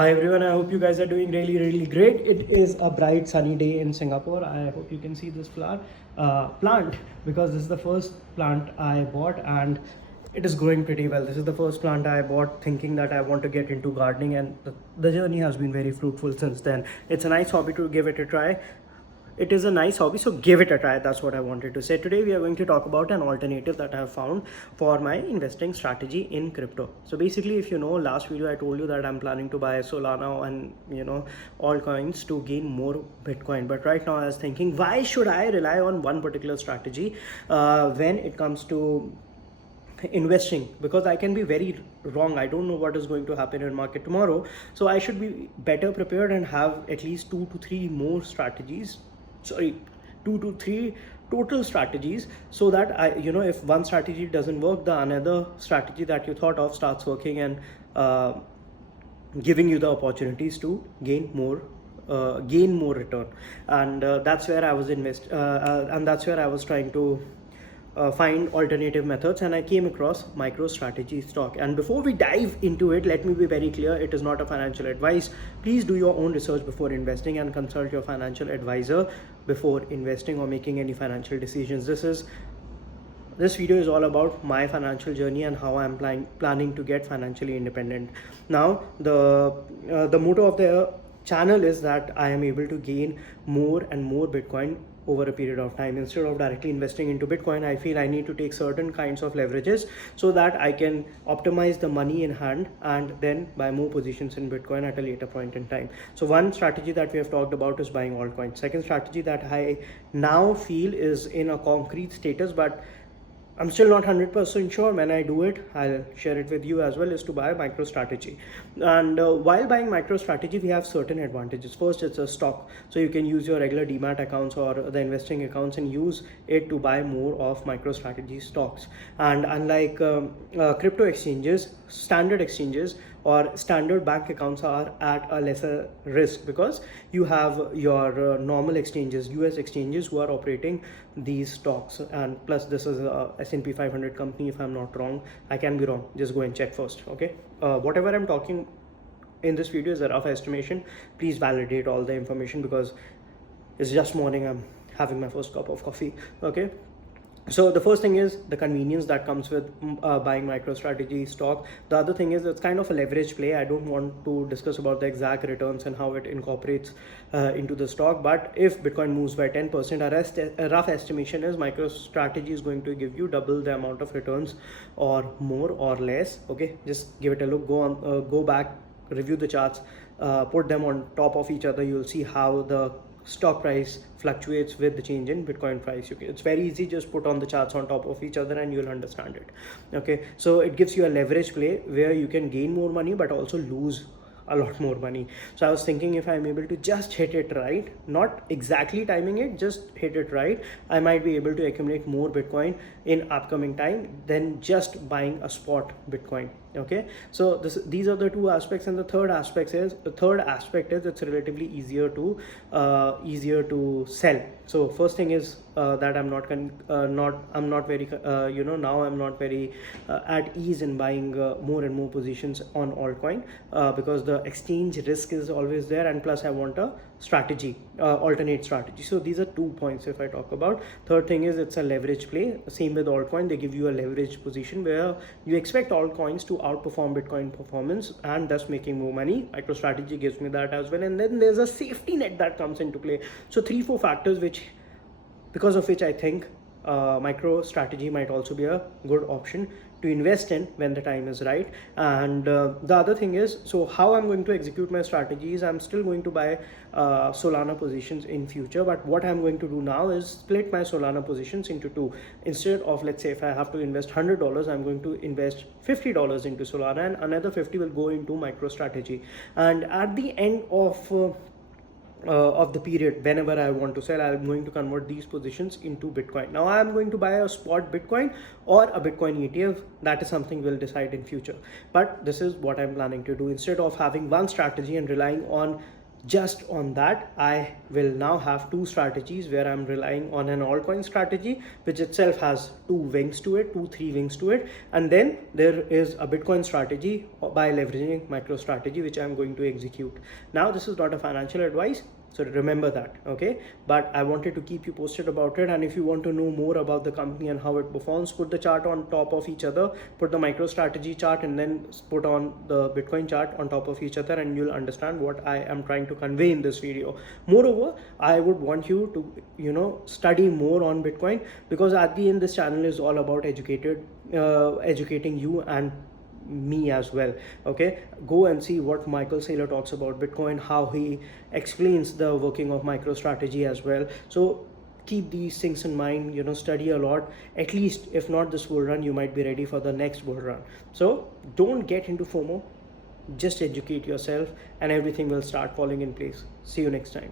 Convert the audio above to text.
Hi everyone, I hope you guys are doing really great. It is a bright sunny day in Singapore. I hope you can see this plant, because this is the first plant I bought and it is growing pretty well. This is the first plant I bought thinking that I want to get into gardening, and the journey has been very fruitful since then. It's a nice hobby to give it a try. It is a nice hobby, so give it a try. That's what I wanted to say. Today we are going to talk about an alternative that I have found for my investing strategy in crypto. So basically, if you know, last video I told you that I'm planning to buy Solana and altcoins to gain more Bitcoin. But right now I was thinking, why should I rely on one particular strategy when it comes to investing? Because I can be very wrong. I don't know what is going to happen in market tomorrow, so I should be better prepared and have at least 2 to 3 more strategies, sorry, 2 to 3 total strategies, so that if one strategy doesn't work, the another strategy that you thought of starts working and giving you the opportunities to gain more return. And that's where I was and that's where I was trying to find alternative methods, and I came across MicroStrategy stock. And before we dive into it, let me be very clear, it is not a financial advice. Please do your own research before investing and consult your financial advisor before investing or making any financial decisions. This video is all about my financial journey and how I'm planning to get financially independent. Now, the motto of the channel is that I am able to gain more and more Bitcoin over a period of time. Instead of directly investing into Bitcoin, I feel I need to take certain kinds of leverages so that I can optimize the money in hand and then buy more positions in Bitcoin at a later point in time. So one strategy that we have talked about is buying altcoins. Second strategy that I now feel is in a concrete status, but I'm still not 100% sure. When I do it, I'll share it with you as well, is to buy MicroStrategy. And while buying MicroStrategy, we have certain advantages. First, it's a stock. So you can use your regular demat accounts or the investing accounts and use it to buy more of MicroStrategy stocks. And unlike crypto exchanges, standard exchanges or standard bank accounts are at a lesser risk, because you have your normal exchanges, US exchanges, who are operating these stocks. And plus, this is a S&P 500 company, if I'm not wrong. I can be wrong, just go and check first. Okay, whatever I'm talking in this video is a rough estimation. Please validate all the information, because it's just morning, I'm having my first cup of coffee. Okay, so the first thing is the convenience that comes with buying MicroStrategy stock. The other thing is it's kind of a leverage play. I don't want to discuss about the exact returns and how it incorporates into the stock, but if Bitcoin moves by 10%, a rough estimation is MicroStrategy is going to give you double the amount of returns, or more or less. Okay, just give it a look, go back, review the charts, put them on top of each other. You'll see how the stock price fluctuates with the change in Bitcoin price. It's very easy, just put on the charts on top of each other and you'll understand it. Okay, so it gives you a leverage play where you can gain more money but also lose a lot more money. So I was thinking, if I'm able to just hit it right, not exactly timing it, just hit it right, I might be able to accumulate more Bitcoin in upcoming time than just buying a spot Bitcoin. Okay, so these are the two aspects, and the third aspect is it's relatively easier to sell. So first thing is that I'm not very now I'm not very at ease in buying more and more positions on altcoin, because the exchange risk is always there, and plus I want a alternate strategy. So these are 2 points if I talk about. Third thing is it's a leverage play. Same with altcoin, they give you a leverage position where you expect altcoins to outperform Bitcoin performance and thus making more money. MicroStrategy gives me that as well. And then there's a safety net that comes into play. So 3-4 factors because of which I think MicroStrategy might also be a good option to invest in when the time is right. And the other thing is, so how I'm going to execute my strategies, I'm still going to buy Solana positions in future, but what I'm going to do now is split my Solana positions into two. Instead of, let's say, if I have to invest $100, I'm going to invest $50 into Solana, and another 50 will go into MicroStrategy. And at the end of the period, whenever I want to sell, I'm going to convert these positions into Bitcoin. Now I'm going to buy a spot Bitcoin or a Bitcoin ETF. That is something we'll decide in future, but this is what I'm planning to do. Instead of having one strategy and relying on just on that, I will now have two strategies where I'm relying on an altcoin strategy, which itself has three wings to it. And then there is a Bitcoin strategy by leveraging MicroStrategy, which I'm going to execute. Now, this is not a financial advice, so remember that, okay? But I wanted to keep you posted about it. And if you want to know more about the company and how it performs, put the chart on top of each other, put the MicroStrategy chart, and then put on the Bitcoin chart on top of each other, and you'll understand what I am trying to convey in this video. Moreover, I would want you to study more on Bitcoin, because at the end, this channel is all about educating you and me as well. Okay, go and see what Michael Saylor talks about Bitcoin, how he explains the working of MicroStrategy as well. So keep these things in mind, study a lot. At least if not this bull run, you might be ready for the next bull run. So don't get into FOMO, just educate yourself and everything will start falling in place. See you next time.